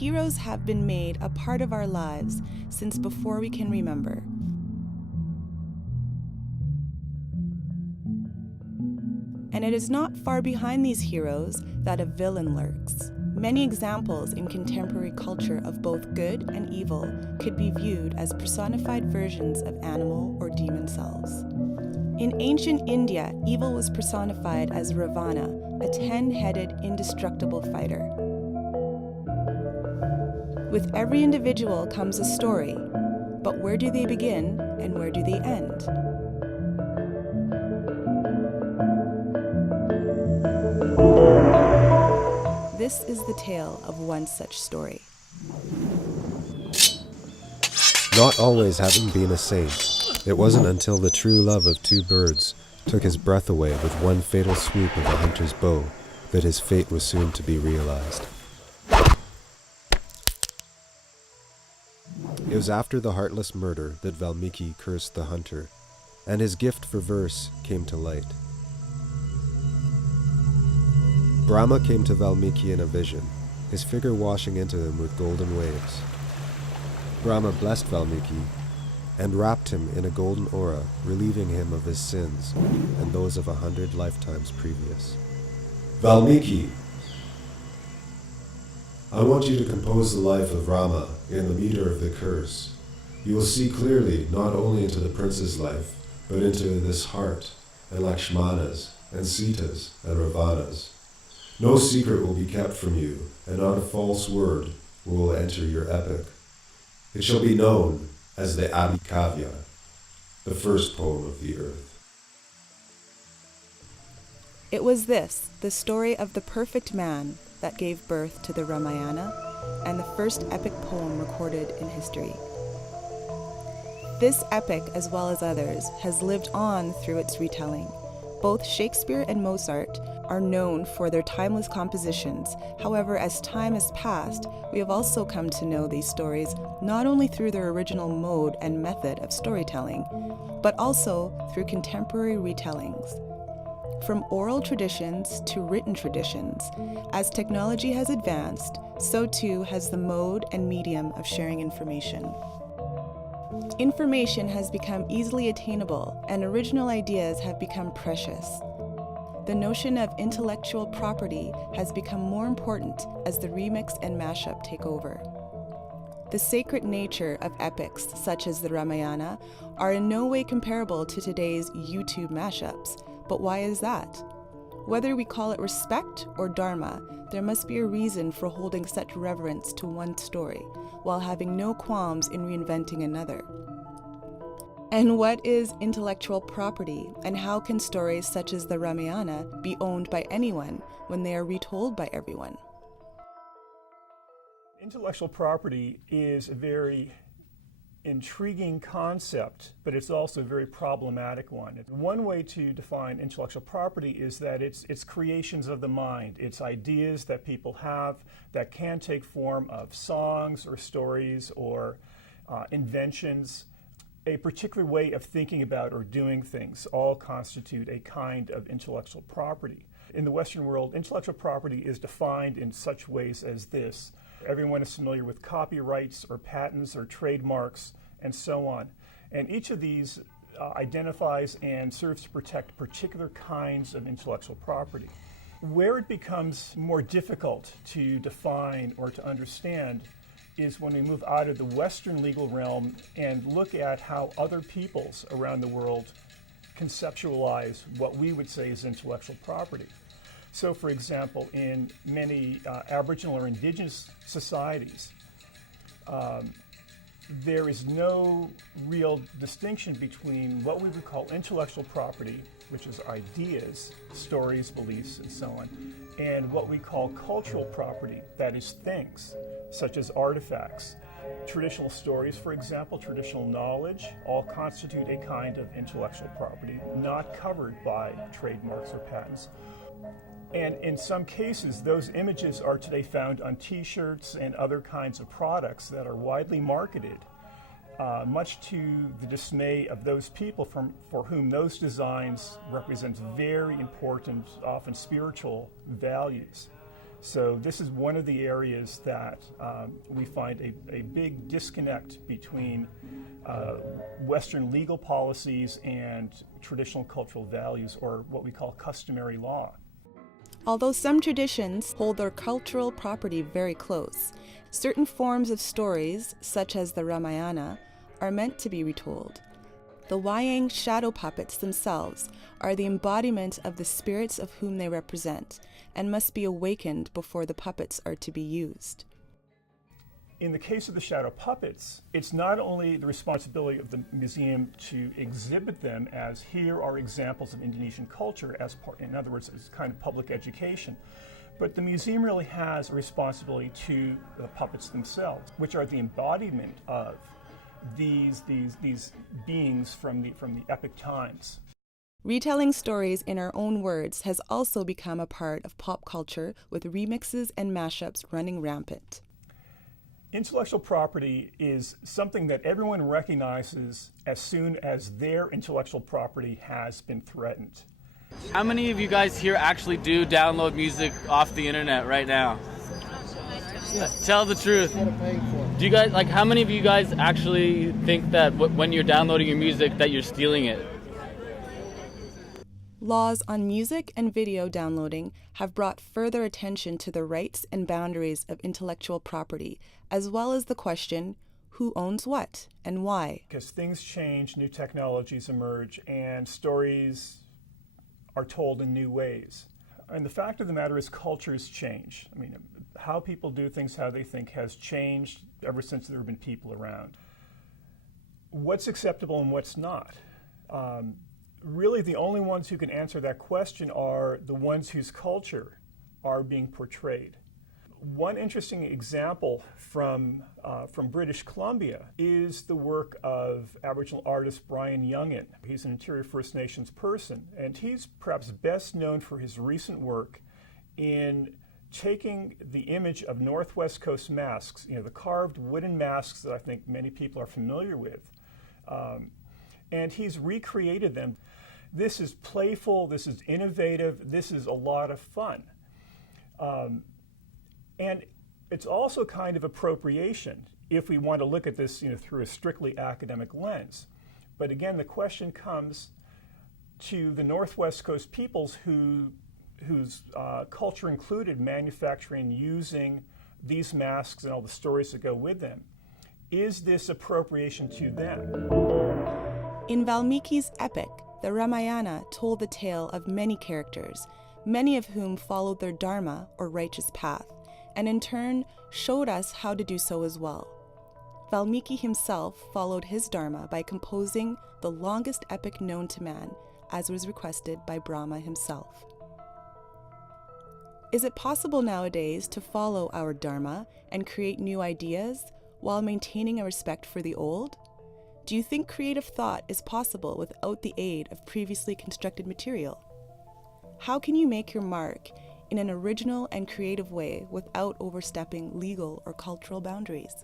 heroes have been made a part of our lives since before we can remember. And it is not far behind these heroes that a villain lurks. Many examples in contemporary culture of both good and evil could be viewed as personified versions of animal or demon selves. In ancient India, evil was personified as Ravana, a 10-headed, indestructible fighter. With every individual comes a story, but where do they begin and where do they end? This is the tale of one such story. Not always having been a saint, it wasn't until the true love of two birds took his breath away with one fatal swoop of a hunter's bow that his fate was soon to be realized. It was after the heartless murder that Valmiki cursed the hunter, and his gift for verse came to light. Brahma came to Valmiki in a vision, his figure washing into him with golden waves. Brahma blessed Valmiki and wrapped him in a golden aura, relieving him of his sins and those of 100 lifetimes previous. Valmiki, I want you to compose the life of Rama in the meter of the curse. You will see clearly not only into the prince's life, but into this heart, and Lakshmana's, and Sita's, and Ravana's. No secret will be kept from you, and not a false word will enter your epic. It shall be known as the Adi Kavya, the first poem of the earth. It was this, the story of the perfect man, that gave birth to the Ramayana and the first epic poem recorded in history. This epic, as well as others, has lived on through its retelling. Both Shakespeare and Mozart are known for their timeless compositions. However, as time has passed, we have also come to know these stories not only through their original mode and method of storytelling, but also through contemporary retellings. From oral traditions to written traditions, as technology has advanced, so too has the mode and medium of sharing information. Information has become easily attainable, and original ideas have become precious. The notion of intellectual property has become more important as the remix and mashup take over. The sacred nature of epics such as the Ramayana are in no way comparable to today's YouTube mashups. But why is that? Whether we call it respect or Dharma, there must be a reason for holding such reverence to one story, while having no qualms in reinventing another. And what is intellectual property, and how can stories such as the Ramayana be owned by anyone when they are retold by everyone? Intellectual property is a very intriguing concept, but it's also a very problematic one. One way to define intellectual property is that it's creations of the mind. It's ideas that people have that can take form of songs or stories or inventions. A particular way of thinking about or doing things all constitute a kind of intellectual property. In the Western world, intellectual property is defined in such ways as this. Everyone is familiar with copyrights or patents or trademarks and so on. And each of these identifies and serves to protect particular kinds of intellectual property. Where it becomes more difficult to define or to understand is when we move out of the Western legal realm and look at how other peoples around the world conceptualize what we would say is intellectual property. So, for example, in many Aboriginal or Indigenous societies, there is no real distinction between what we would call intellectual property, which is ideas, stories, beliefs, and so on, and what we call cultural property, that is things, such as artifacts. Traditional stories, for example, traditional knowledge, all constitute a kind of intellectual property not covered by trademarks or patents. And in some cases, those images are today found on t-shirts and other kinds of products that are widely marketed, much to the dismay of those people for whom those designs represent very important, often spiritual values. So this is one of the areas that we find a big disconnect between Western legal policies and traditional cultural values, or what we call customary law. Although some traditions hold their cultural property very close, certain forms of stories, such as the Ramayana, are meant to be retold. The Wayang shadow puppets themselves are the embodiment of the spirits of whom they represent, and must be awakened before the puppets are to be used. In the case of the shadow puppets, it's not only the responsibility of the museum to exhibit them as here are examples of Indonesian culture, as part, in other words, as kind of public education, but the museum really has a responsibility to the puppets themselves, which are the embodiment of these beings from the epic times. Retelling stories in our own words has also become a part of pop culture, with remixes and mashups running rampant. Intellectual property is something that everyone recognizes as soon as their intellectual property has been threatened. How many of you guys here actually do download music off the internet right now? Tell the truth. Do you guys, how many of you guys actually think that when you're downloading your music that you're stealing it? Laws on music and video downloading have brought further attention to the rights and boundaries of intellectual property, as well as the question, who owns what and why? Because things change, new technologies emerge, and stories are told in new ways. And the fact of the matter is cultures change. I mean, how people do things, how they think has changed ever since there have been people around. What's acceptable and what's not? Really, the only ones who can answer that question are the ones whose culture are being portrayed. One interesting example from British Columbia is the work of Aboriginal artist Brian Youngin. He's an Interior First Nations person, and he's perhaps best known for his recent work in taking the image of Northwest Coast masks, the carved wooden masks that I think many people are familiar with, and he's recreated them. This is playful, this is innovative, this is a lot of fun. And it's also kind of appropriation if we want to look at this through a strictly academic lens. But again, the question comes to the Northwest Coast peoples whose culture included manufacturing and using these masks and all the stories that go with them. Is this appropriation to them? In Valmiki's epic, the Ramayana told the tale of many characters, many of whom followed their Dharma, or righteous path, and in turn showed us how to do so as well. Valmiki himself followed his Dharma by composing the longest epic known to man, as was requested by Brahma himself. Is it possible nowadays to follow our Dharma and create new ideas while maintaining a respect for the old? Do you think creative thought is possible without the aid of previously constructed material? How can you make your mark in an original and creative way without overstepping legal or cultural boundaries?